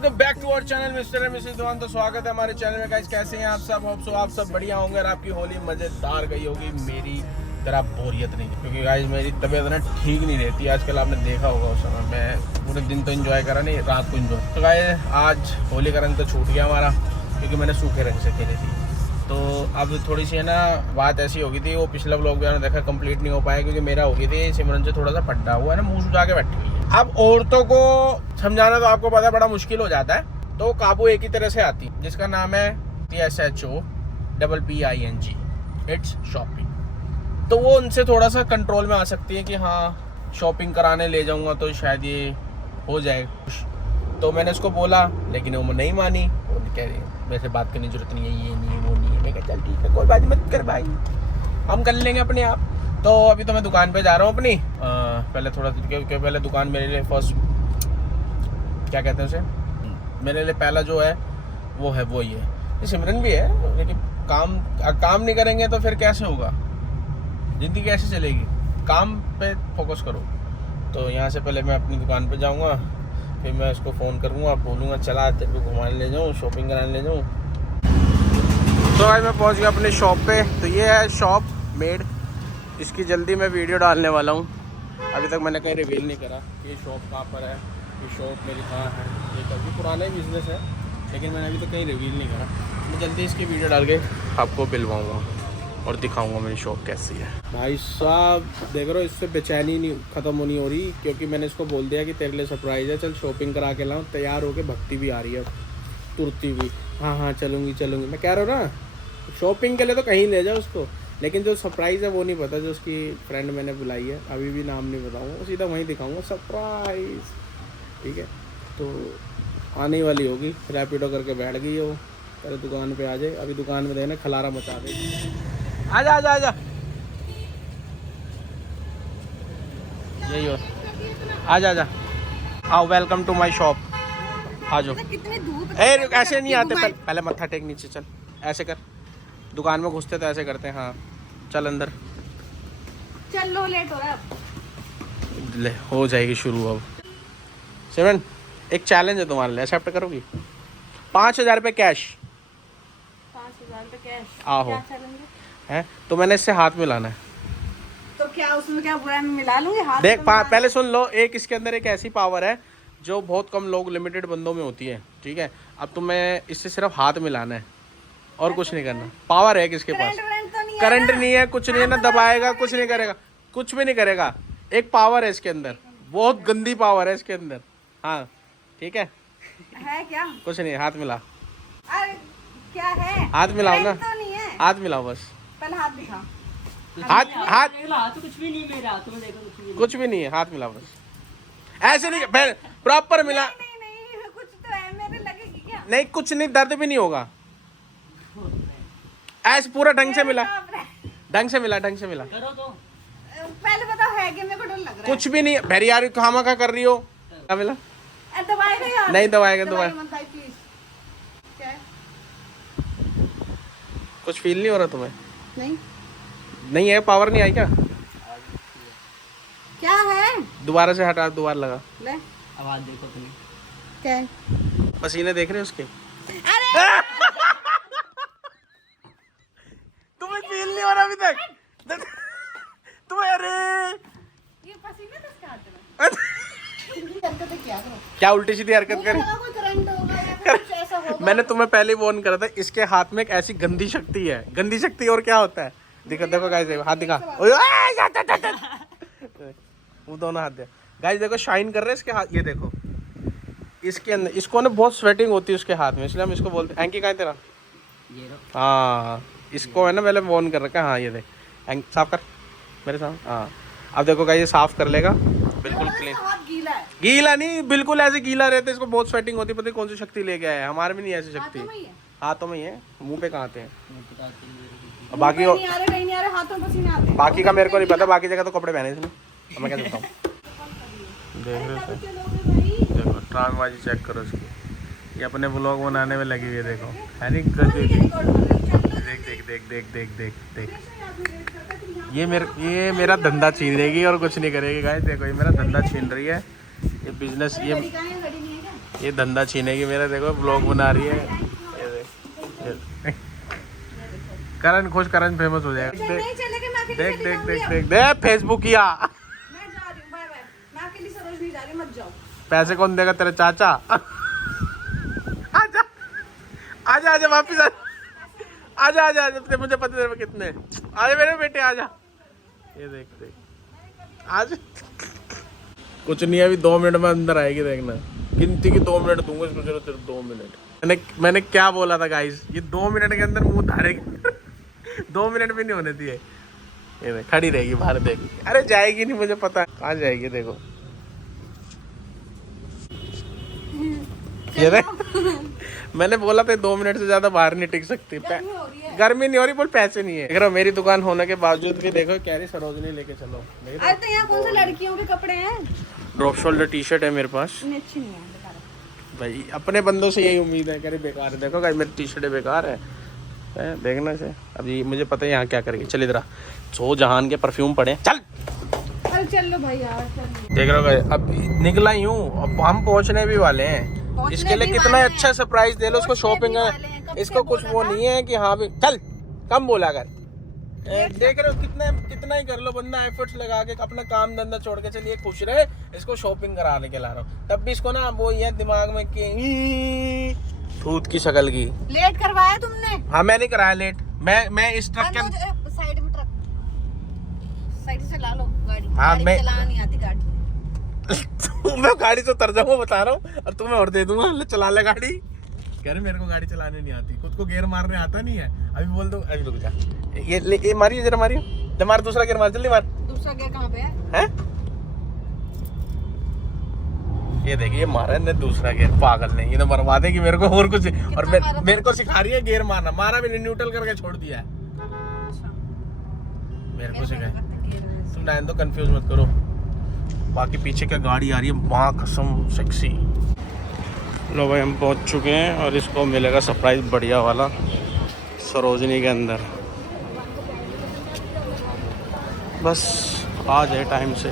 Welcome back to our channel Mr and Mrs Duan. तो स्वागत है हमारे चैनल में गाइस। कैसे हैं आप सब? होप सो आप सब बढ़िया होंगे और आपकी होली मज़ेदार गई होगी, मेरी तरह बोरियत नहीं। क्योंकि गाइस मेरी तबीयत ना ठीक नहीं रहती आजकल, आपने देखा होगा। उस समय मैं पूरे दिन तो एंजॉय करा नहीं, रात को एंजॉय। तो गाइस आज होली का रंग तो छूट गया हमारा, क्योंकि मैंने सूखे रंग से खेली थी। तो अब थोड़ी सी है ना बात ऐसी हो गई थी, वो पिछला ब्लॉग भी आपने देखा कंप्लीट नहीं हो पाया, क्योंकि मेरा हो गई थी सिमरन से थोड़ा सा फट्टा हुआ है ना, मुँह सुझा के बैठी हुई है। अब औरतों को समझाना तो आपको पता है बड़ा मुश्किल हो जाता है, तो काबू एक ही तरह से आती है, जिसका नाम है SHOPPING, इट्स शॉपिंग। तो वो उनसे थोड़ा सा कंट्रोल में आ सकती है कि हाँ शॉपिंग कराने ले जाऊंगा तो शायद ये हो जाए खुश। तो मैंने उसको बोला, लेकिन वो नहीं मानी। वो कह रही वैसे बात करने की जरूरत नहीं है, ये नहीं है वो नहीं है। मैं कहा चल ठीक है, कोई बात मत कर भाई, हम कर लेंगे अपने आप। तो अभी तो मैं दुकान पे जा रहा हूँ अपनी। पहले थोड़ा पहले दुकान मेरे लिए फर्स्ट क्या कहते हैं उसे, मेरे लिए पहला जो है वो है वो ये सिमरन भी है। लेकिन काम नहीं करेंगे तो फिर कैसे होगा, ज़िंदगी कैसे चलेगी? काम पे फोकस करो। तो यहाँ से पहले मैं अपनी दुकान पे जाऊँगा, फिर मैं उसको फ़ोन करूँगा, बोलूँगा चला तेरे को घुमाने ले जाऊँ, शॉपिंग कराने ले जाऊँ। तो आज मैं पहुँच गया अपनी शॉप पे। तो ये है शॉप मेड, इसकी जल्दी मैं वीडियो डालने वाला हूँ। अभी तक मैंने कहीं रिवील नहीं करा ये शॉप कहाँ पर है, ये शॉप मेरी कहाँ है। ये काफ़ी पुराना ही बिज़नेस है, लेकिन मैंने अभी तक कहीं रिवील नहीं करा। मैं जल्दी इसकी वीडियो डाल के आपको पिलवाऊँगा और दिखाऊँगा मेरी शॉप कैसी है। भाई साहब देख रहे हो, इससे बेचैनी नहीं ख़त्म होनी हो रही, क्योंकि मैंने इसको बोल दिया कि तेरे लिए सरप्राइज़ है, चल शॉपिंग करा के लाऊँ। तैयार होके भक्ति भी आ रही है, तुरती भी, हाँ चलूँगी। मैं कह रहा हूँ ना शॉपिंग के लिए तो कहीं ले जाओ उसको, लेकिन जो सरप्राइज़ है वो नहीं पता। जो उसकी फ्रेंड मैंने बुलाई है, अभी भी नाम नहीं बताऊँगा, सीधा वहीं दिखाऊँगा सरप्राइज़। ठीक है, तो आने वाली होगी, रैपिडो करके बैठ गई हो, पहले दुकान पे आ जाए। अभी दुकान में देना खलारा मचा दे। आजा यही हो, आजा आओ, वेलकम टू माय शॉप। आ जाओ। ऐसे नहीं आते, पहले मत्था टेक नीचे, चल ऐसे कर। दुकान में घुसते तो ऐसे करते हैं। हाँ चल अंदर चल, लो लेट हो रहा है। ले हो जाएगी शुरू। अब सिमरन एक चैलेंज है तुम्हारे लिए, एक्सेप्ट करोगी? 5,000 रुपये कैश। 5,000 रुपये कैश? आहो। क्या चैलेंज है? तो मैंने इससे हाथ मिलाना है। तो क्या उसमें क्या बुरा है, मैं मिला लूंगी हाथ। देख पहले सुन लो, एक इसके अंदर एक ऐसी पावर है जो बहुत कम लोग, लिमिटेड बंदों में होती है। ठीक है, अब तुम्हें इससे सिर्फ हाथ मिलाना है और कुछ नहीं करना। पावर है किसके पास? करंट नहीं है, कुछ नहीं है ना, दबाएगा कुछ नहीं करेगा, कुछ भी नहीं करेगा। एक पावर है इसके अंदर, बहुत गंदी पावर है इसके अंदर। हाँ ठीक है क्या? कुछ नहीं, हाथ मिला। अरे क्या है? हाथ मिलाओ ना, तो नहीं है। हाथ मिलाओ बस। पहले हाथ दिखा। हाथ तो कुछ भी नहीं, मेरे हाथों में देखो कुछ भी नहीं है, हाथ मिलाओ बस। ऐसे नहीं, प्रॉपर मिला। नहीं कुछ तो है, मेरे लगेगी क्या? नहीं कुछ नहीं, दर्द भी नहीं होगा। ऐसे पूरा ढंग से मिला, ढंग से मिला करो तो। पहले बताओ है कि मेरे को डर लग रहा है। कुछ भी नहीं। भैरी यार खामा का कर रही हो, क्या मिला? दवाएगा यार? नहीं दबाएगा, दबाए मत भाई प्लीज। क्या है? कुछ फील नहीं हो रहा तुम्हें? नहीं है, पावर नहीं आई क्या? क्या है? दोबारा से हटा, दोबारा लगा। ले आवाज देखो तुम्हें। क्या है? पसीने देख रहे हो उसके? अरे तुम्हें फील नहीं हो रहा अभी तक? तुम्हें अरे ये पसीने तो इसके हाथ में हरकतें क्या करो? क्या उल्टी सीधी हरकत करी? कोई करंट होगा या फिर कुछ ऐसा होगा। मैंने तुम्हें पहले वार्न करा था, इसके हाथ में एक ऐसी गंदी शक्ति है। गंदी शक्ति और क्या होता है? देखो गाइस, हाथ दिखा, वो दोनों हाथ दे। गाइस देखो शाइन कर रहे हैं इसके हाथ, ये देखो इसके अंदर। इसको ना बहुत स्वेटिंग होती है उसके हाथ में, इसलिए हम इसको बोलते हैं। एंकी कहाँ है तेरा? ये लो। हाँ इसको है ना पहले वार्न कर रखा है। हाँ ये देख, साफ कर मेरे साथ। हाँ अब देखो गाइस, ये साफ कर लेगा बिल्कुल क्लीन। हाथ गीला है। गीला नहीं, बिल्कुल ऐसे गीला रहता है। इसको बहुत स्वेटिंग होती है, पता नहीं कौन सी शक्ति लेके आया है। हमारे में नहीं ऐसी शक्ति। हाथों में ही है, मुंह पे कहाँ आते हैं? बाकी नहीं आ रहे हाथों में पसीने आते हैं। बाकी का मेरे को नहीं पता, बाकी जगह तो कपड़े पहने इसने। अब मैं क्या देखता हूँ? देख रहे हो, देखो ड्रामेबाजी चेक करो इसकी। ये अपने ब्लॉग बनाने में लगी हुई है, देखो है नहीं? देख ये मेरा धंधा छीन रहेगी और कुछ नहीं करेगी गाइस। देखो ये मेरा धंधा छीन रही है, ये बिजनेस। ये ये धंधा छीनेगी मेरा, देखो ब्लॉग बना रही है। ये देख करण खुश, करण फेमस हो जाएगा। नहीं चलेगा, मैं अकेले देख चली देख जाऊंगी देख अब। देख देख फेसबुक किया। मैं जा रही हूँ, बाय बाय। मैं अकेली सरोजनी जा रही हूँ, मत जाओ। पैसे कौन देगा, तेरे चाचा? आजा आजा आजा वापिस आजा आजा आजा, मुझे पता तेरे में कितने। आजा मेरे बेटे आजा। ये देख देख आज कुछ नहीं है, अभी 2 मिनट में अंदर आएगी, देखना। गिनती की 2 मिनट दूंगा इसको, चलो तेरे 2 मिनट। मैंने क्या बोला था गाइस, ये 2 मिनट के अंदर मुंह धारेगी। 2 मिनट भी नहीं होने दिए। ये देख खड़ी रहेगी बाहर, देख। अरे जाएगी नहीं, मुझे पता है कहाँ जाएगी, देखो। ये देख मैंने बोला था 2 मिनट से ज्यादा बाहर नहीं टिक सकती। गर्मी हो रही है। गर्मी नहीं हो रही, बोल पैसे नहीं है। देख रहा हो, मेरी दुकान होने के बावजूद भी देखो कह रही सरोजनी लेके चलो। अरे तो यहाँ कौन से लड़कियों के कपड़े हैं? ड्रॉप शोल्डर टी शर्ट है मेरे पास। इतनी अच्छी नहीं है, बता रहा। भाई अपने बंदों से यही उम्मीद है, कह रही बेकार है। देखो गाइस मेरी टी शर्ट बेकार है, देखना से। अभी मुझे पता है यहाँ क्या करेगी। चल इधर सो जहान के परफ्यूम पड़े, चल। अरे चल लो भाई यार, चल। देख रहे हो गाइस, अब निकला ही हूँ, अब हम पहुँचने भी वाले हैं। इसके लिए कितना अच्छा सरप्राइज दे लो उसको, शॉपिंग है इसको, कुछ वो नहीं है कि हाँ भी चल कम बोला कर। देख रहे हो कितना ही कर लो, बंदा एफर्ट्स लगा के अपना काम धंधा छोड़ के चलिए खुश रहे, इसको शॉपिंग कराने के ला रहा हूँ। तब भी इसको ना वो ये दिमाग में कि भूत की शक्ल की। लेट करवाया तुमने? हाँ मैं नहीं कराया लेट, मैं इस ट्रक के साइड में, ट्रक साइड से चला लो गाड़ी। हाँ, गाड़ी मैं चलाना नहीं आती गाड़ी। मैं गाड़ी से उतर जाऊंगा बता रहा हूँ, और तुम्हें और दे दूंगा, ले चला ले गाड़ी। कह रहे मेरे को गाड़ी चलाने नहीं आती, खुद को गियर मारने आता नहीं है। अभी बोल दो, अभी रुक जा, ये मारिए जरा, मारिए मार, दूसरा गियर मार, जल्दी मार। दूसरा गियर कहाँ पे है? हैं? ये देखिए मारा है दूसरा गियर, पागल ने, ये तो मरवा देगी मेरे को और कुछ। और मेरे को सिखा रही है गियर मारना, मारा भी नहीं, न्यूट्रल करके छोड़ दिया है। मेरे को सिखाए, तुम ना तो कंफ्यूज मत करो। बाकी पीछे क्या गाड़ी आ रही है, माँ कसम सेक्सी। लो भाई हम पहुंच चुके हैं, और इसको मिलेगा सरप्राइज बढ़िया वाला सरोजनी के अंदर। बस आ जाए टाइम से।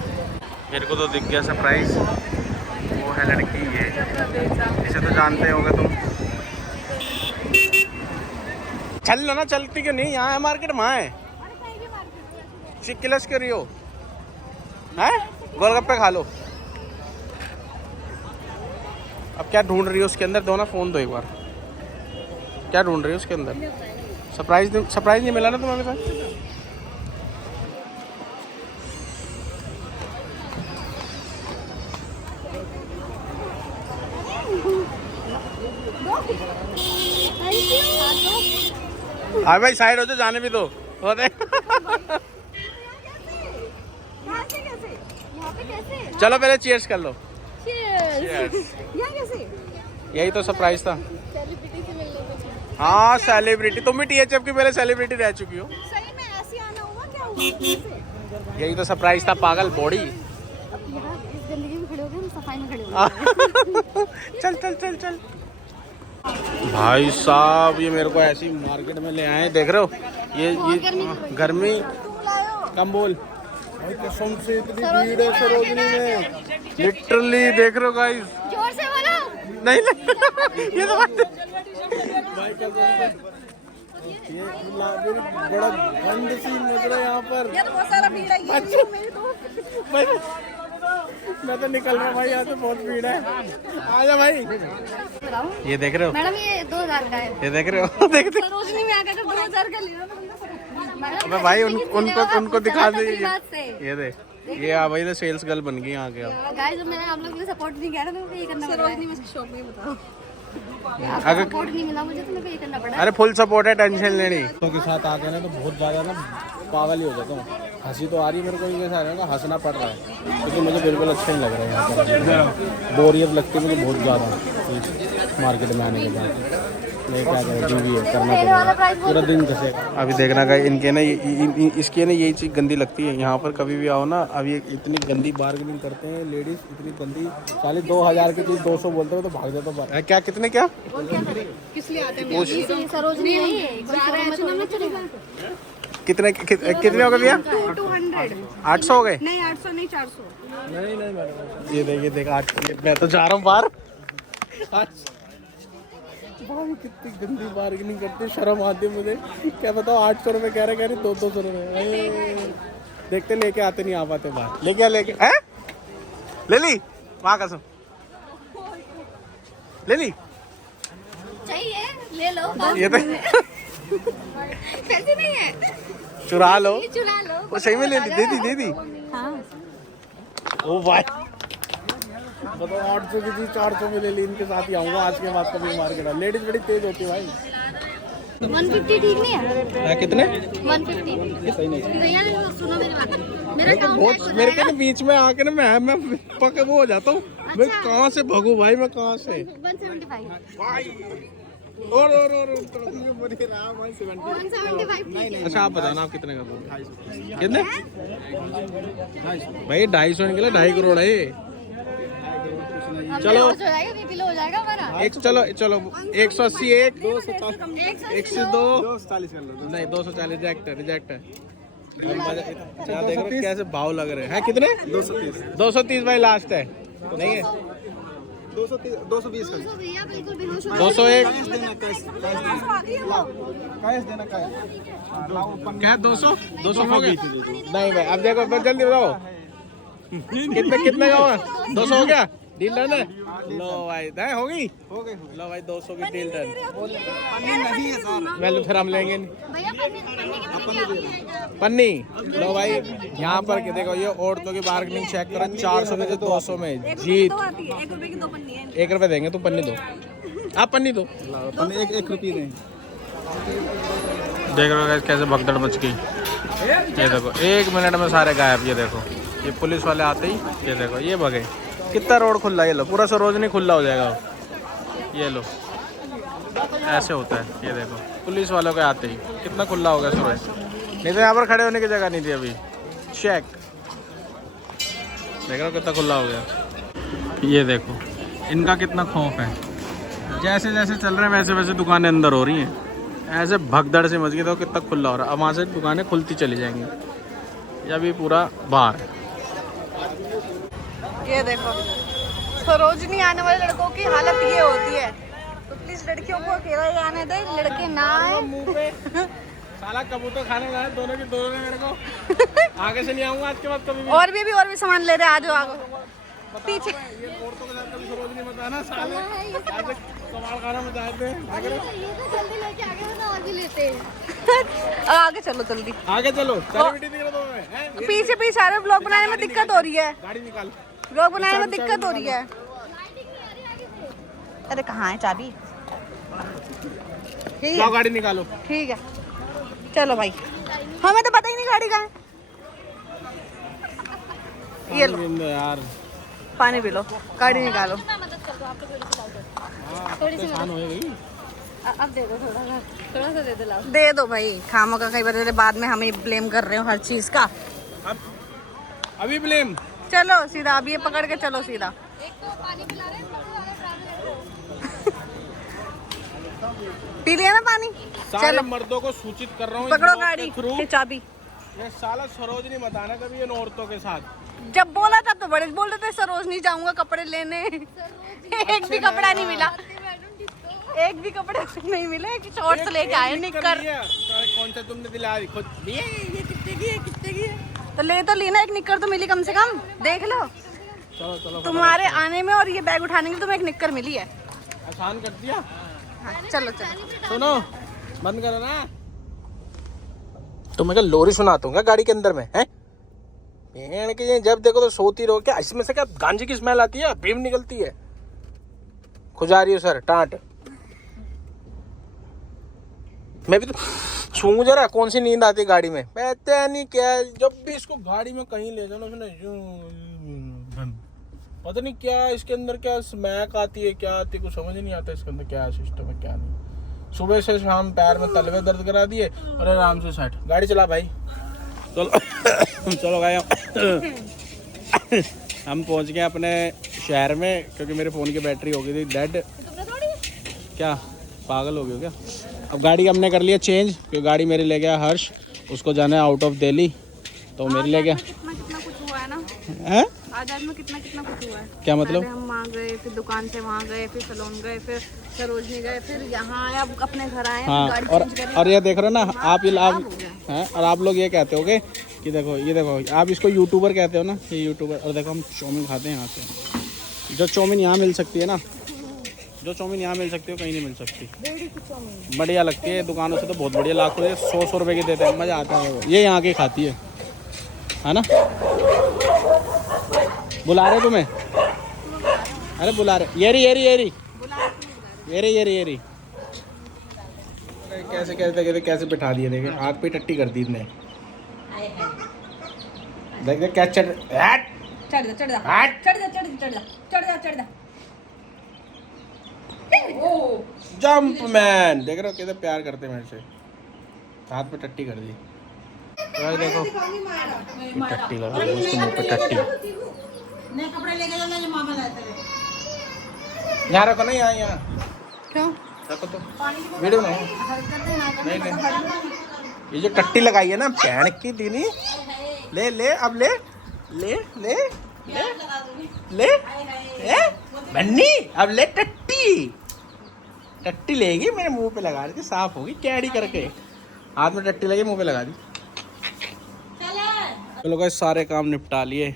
मेरे को तो दिख गया सरप्राइज, वो है लड़की ये, इसे तो जानते होगे तुम। चल लो ना, चलती क्यों नहीं, यहाँ है मार्केट, वहाँ है चिक्किलस के रियो है, गोलगप्पे खा लो। अब क्या ढूंढ रही हो उसके अंदर, दो ना फोन दो एक बार। क्या ढूंढ रही हो उसके अंदर? सरप्राइज नहीं मिला ना तुम्हें अभी तक? हाँ भाई साइड हो जाओ, जाने भी दो। होते चलो पहले चीयर्स कर लो। यही तो सरप्राइज था। हाँ सेलिब्रिटी, तुम भी टीएचएफ की पहले सेलिब्रिटी रह चुकी हो। सही में ऐसे आना हुआ, क्या हुआ? यही तो सरप्राइज था, पागल बॉडी। अब यहाँ इस गंदगी में खड़े हो गए, हम सफाई में खड़े हो गए। चल चल चल चल भाई साहब, ये मेरे को ऐसी मार्केट में ले आए, देख रहे हो ये गर्मी कम बोल भाई, कसम से इतनी भीड़ है सरोजनी में, लिटरली देख रहे हो गाइस। जोर से बोलो। नहीं ये तो बात भाई कसम से ये बड़ा गंद सी नजर है यहाँ पर। ये तो बहुत सारा भीड़ है, ये मेरे दोस्त। भाई मैं तो निकल रहा भाई, यहाँ से बहुत भीड़ है। आजा भाई, ये देख रहे हो मैडम, ये 2000 का है। ये देख रहे हो देख देख। सरोजनी में आकर 2000 का लिया अबे भाई उनको दिखा दे। ये देख, ये आ भाई तो सेल्स गर्ल बन गई यहाँ के। अब गाइस मैंने आप लोग सपोर्ट नहीं किया ना, तो ये करना पड़ा। सरोजनी में शॉप में बताओ, अगर सपोर्ट नहीं मिला मुझे तो मेरे को ये करना पड़ा। अरे फुल सपोर्ट है, टेंशन लेनी। तो के साथ आके ना तो बहुत ज़्यादा ना पागल ही हो जाता हूँ। हंसी तो आ रही मेरे को, इनके साथ हंसना पड़ रहा है, क्योंकि मुझे बिल्कुल अच्छा नहीं लग रहा है यहाँ पर। बोरियत लगती है मुझे बहुत ज़्यादा मार्केट में आने के बाद। मैं क्या करूँ, ड्यूटी है, करना पड़ेगा, पूरा दिन जैसे। अभी देखना का इनके ना इसके ना यही चीज़ गंदी लगती है। यहाँ पर कभी भी आओ ना, अब ये इतनी गंदी बार्गेनिंग करते हैं लेडीज़, इतनी गंदी। साली 2000 की चीज़ 200 बोलते हो तो भाग जाता है। क्या कितने क्या किस लिए आते हैं? सरोजनी है ये, कितने हो गए भैया? 200। 800 हो गए? नहीं 800 नहीं, 400। नहीं मैडम, ये देख 800। मैं तो जा रहा हूँ बाहर, भाई कितनी गंदी बार्गेनिंग करते, शर्म आती है मुझे। क्या बताओ 800 रुपये कह रहे 200 रुपये। देखते लेके आते नहीं आ पाते बाहर। लेके हैं ले ली वहाँ कसम ले ली चाहिए ले लो। ये तो पैसे नहीं है, चुरा लो। चुरा लो। वो सही में ले ली, दे दी। हाँ। ओ भाई बताओ 800 की चीज 400 में ले ली। इनके साथ ही आऊंगा आज के बाद कभी मार्केट। लेडीज बड़ी तेज होती है भाई। 150 ठीक नहीं है? कितने 150 सही नहीं। भैया सुनो मेरी बात, मेरा काम बहुत मेरे के बीच में आके ना मैं पक वो हो जाता हूँ। मैं कहाँ से भगू भाई, मैं कहाँ से 175 और 175 अच्छा आप बताओ ना आप कितने का दोगे? कितने भाई 250 निकले 2.5 करोड़ है ये। चलो हो जाएगा, बीपी लो हो जाएगा हमारा। एक चलो 180 एक 102 नहीं 240 रिजेक्ट है। क्या देख रहे हो कैसे भाव लग रहे हैं? कितने 230 भाई लास्ट है। नहीं है 220 भैया बिल्कुल बेहोश हो 201 कैश देना क्या 200 हो गए? नहीं भाई अब देखो बस जल्दी बताओ कितने का हुआ? 200 हो गया डील डन है। लो भाई दे हो गई लो भाई 200 की डील डन। फिर हम लेंगे नहीं भैया पन्नी। लो भाई यहाँ पर देखो ये औरतों की बार्गेनिंग चेक करो। 400 में से 200 में जीत। 1 रुपए देंगे तो पन्नी दो। आप पन्नी दो। 1 रुपये दें। देख रहे हो कैसे भगदड़ मच गई। ये देखो 1 मिनट में सारे गायब। ये देखो ये पुलिस वाले आते ही ये देखो ये भगे। कितना रोड खुला है? ये लो पूरा सरोजनी खुला हो जाएगा। ये लो ऐसे होता है। ये देखो पुलिस वालों के आते ही कितना खुला हो गया सरोज। नहीं तो यहाँ पर खड़े होने की जगह नहीं थी अभी। चेक देख रहे हो कितना खुला हो गया। ये देखो इनका कितना खौफ है। जैसे जैसे चल रहे हैं वैसे वैसे दुकानें अंदर हो रही हैं। ऐसे भगदड़ से मच गई तो कितना खुला हो रहा है। अब वहाँ से दुकानें खुलती चली जाएंगी। ये अभी पूरा बाहर। ये देखो सरोजनी आने वाले लड़कों की हालत ये होती है। तो प्लीज लड़कियों को अकेला ही आने दे, लड़के ना आए। मुंह पे साला कबूतर खाने गए दोनों ने मेरे को। आगे से नहीं आऊंगा आज के बाद कभी भी। और भी सामान ले रहे हैं। आ जाओ पीछे। ये औरतों के साथ कभी सरोजनी मत आना साले। ऐसे कमाल खाना मचाए थे। ये तो जल्दी लेके आगे ना और भी लेते हैं। आगे चलो जल्दी। आगे चलो सेलिब्रिटी दिख रहा तुम्हें। पीछे पीछे आ रहे। ब्लॉग बनाने में दिक्कत हो रही है। गाड़ी निकाल। ब्लॉग बनाने में दिक्कत हो रही है। अरे कहाँ है चाबी? ठीक है गाड़ी निकालो। ठीक है चलो भाई। हमें तो पता ही नहीं गाड़ी कहाँ है। ये लो यार पानी पी लो, गाड़ी निकालो। थोड़ी सी आसान होएगी। अब दे दो थोड़ा सा दे दो लाओ। दे दो भाई। खामों का कई बार बाद में हमें ब्लेम कर रहे हो हर चीज का। अब अभी ब्लेम। चलो सीधा अब ये पकड़ के चलो सीधा। एक तो पानी पिला रहे हैं, पी लिया ना पानी? सारे चलो मर्दों को सूचित कर रहा हूँ पकड़ो गाड़ी थ्रू। ये चाबी। ये साला सरोजनी मत आना कभी इन औरतों के साथ। जब बोला तब तो बड़े बोल रहे थे सरोजनी जाऊंगा कपड़े लेने। एक भी कपड़ा नहीं मिला। एक भी कपड़े नहीं मिले। शॉर्ट्स लेके आए निक्कर। कौन सा तुमने दिला खुद ये कितने की है? तो ले तो ली ना, एक निक्कर तो मिली कम से कम। देख लो चलो चलो तुम्हारे आने में और ये बैग उठाने में तुम्हें एक निक्कर मिली है। आसान कर दिया। हाँ, चलो चलो सुनो बंद करो ना। तो मैं क्या लोरी सुनाता हूँ गाड़ी के अंदर में है? भेड़ के ये जब देखो तो सोती रहो। क्या इसमें से क्या गांजे की स्मेल आती है? भीम निकलती है। खुजा रही हो सर टाट। मैं भी तो सूंघ जरा कौन सी नींद आती है गाड़ी में। पता नहीं क्या जब भी इसको गाड़ी में कहीं ले जाओ ना पता नहीं क्या इसके अंदर क्या स्मैक आती है क्या आती है कुछ समझ नहीं आता इसके अंदर क्या सिस्टम है क्या नहीं। सुबह से शाम पैर में तलवे दर्द करा दिए और आराम से सेट। गाड़ी चला भाई चलो चलो भाई हम पहुंच गए अपने शहर में क्योंकि मेरे फ़ोन की बैटरी हो गई थी डेड। क्या पागल हो गए क्या? अब गाड़ी हमने कर लिया चेंज क्योंकि गाड़ी मेरी ले गया हर्ष। उसको जाना है आउट ऑफ दिल्ली तो मेरे ले गया। कितना कुछ हुआ है ना। हैं? आजाद में कितना कितना कुछ हुआ है। क्या मतलब? पहले हम वहाँ गए, फिर दुकान से वहाँ गए, फिर सलोन गए, फिर सरोजनी गए, फिर यहाँ आए, अब अपने घर आए, हाँ, गाड़ी और चेंज करें। और ये देख रहे हो ना आप, ये आप खराब हो गया। हैं, और आप लोग ये कहते होगे कि देखो ये देखो, आप इसको यूट्यूबर कहते हो ना, ये यूट्यूबर। और देखो हम चाउमीन खाते हैं यहाँ से, जो चाउमीन यहाँ मिल सकती है ना, जो चाउमीन यहाँ मिल सकती है कहीं नहीं मिल सकती। बढ़िया लगती है, दुकानों से तो बहुत बढ़िया, लाखों 100 रुपए की देते हैं, मज़ा आता है। वो ये यहाँ की खाती है ना। बुला रहे तुम्हें? अरे बुला रहे, येरी येरी येरी येरी येरी येरी। कैसे कैसे कैसे बिठा दिए, देखे हाथ पे टट्टी कर दी इसने। देख देख क्या चढ़ जा चढ़ जा हट। चढ़ जा चढ़ जा चढ़ जा चढ़ जा चढ़ जा। ओ जंप मैन, देख रहे हो कैसे प्यार करते हैं मेरे से। हाथ पे टट्टी कर दी। तो भाई देखो ये टट्टी लगा दी उसके मुंह पे टट्टी। नए कपड़े लेके जाना जो मामा लाते हैं। यहाँ रखो ना, यहाँ क्यों? रखो तो वीडियो नहीं नहीं। ये जो टट्टी लगाई है ना पैन की दीनी, ले ले अब ले ले ले ले ले ले बन्नी, अब ले टट्टी। टट्टी लेगी, मेरे मुंह पे लगा रही थी, साफ होगी कैडी करके। हाथ में टट्टी लगी, मुंह पे लगा दी। चलो गाइस सारे काम निपटा लिए,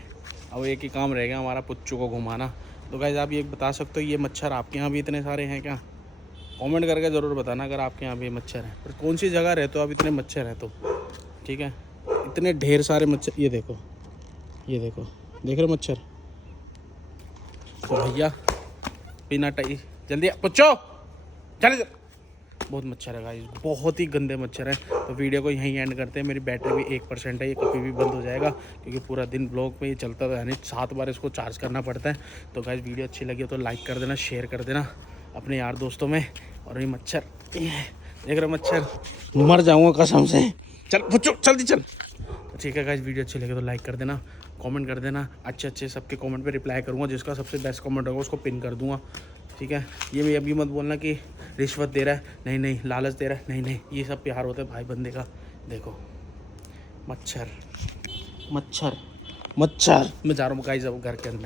अब एक ही काम रह गया हमारा, पुच्चू को घुमाना। तो गाइस आप ये बता सकते हो ये मच्छर आपके यहाँ भी इतने सारे हैं क्या? कमेंट करके ज़रूर बताना अगर आपके यहाँ भी मच्छर हैं। पर कौन सी जगह रहते हो आप इतने मच्छर हैं तो, ठीक है? इतने ढेर सारे मच्छर, ये देखो देख रहे हो मच्छर। तो भैया बिना टाई जल्दी पुच्चो चल, बहुत मच्छर है गाइस, बहुत ही गंदे मच्छर हैं। तो वीडियो को यहीं एंड करते हैं। मेरी बैटरी भी 1% है, ये कभी भी बंद हो जाएगा क्योंकि पूरा दिन ब्लॉग में ये चलता था, यानी 7 बार इसको चार्ज करना पड़ता है। तो गाइस वीडियो अच्छी लगी हो तो लाइक कर देना, शेयर कर देना अपने यार दोस्तों में। और ये मच्छर, ये देख रहे मच्छर, मर जाऊँगा कसम से। चल पुच्चो जल्दी चल। तो ठीक है गाइस, वीडियो अच्छी लगी तो लाइक कर देना, कमेंट कर देना, अच्छे सबके कमेंट पे रिप्लाई करूँगा, जिसका सबसे बेस्ट कमेंट होगा उसको पिन कर दूँगा, ठीक है? ये भी अभी मत बोलना कि रिश्वत दे रहा है, नहीं लालच दे रहा है, नहीं ये सब प्यार होता है भाई बंदे का। देखो मच्छर मच्छर मच्छर, मैं जा रहा हूँ गाइस अब घर के अंदर।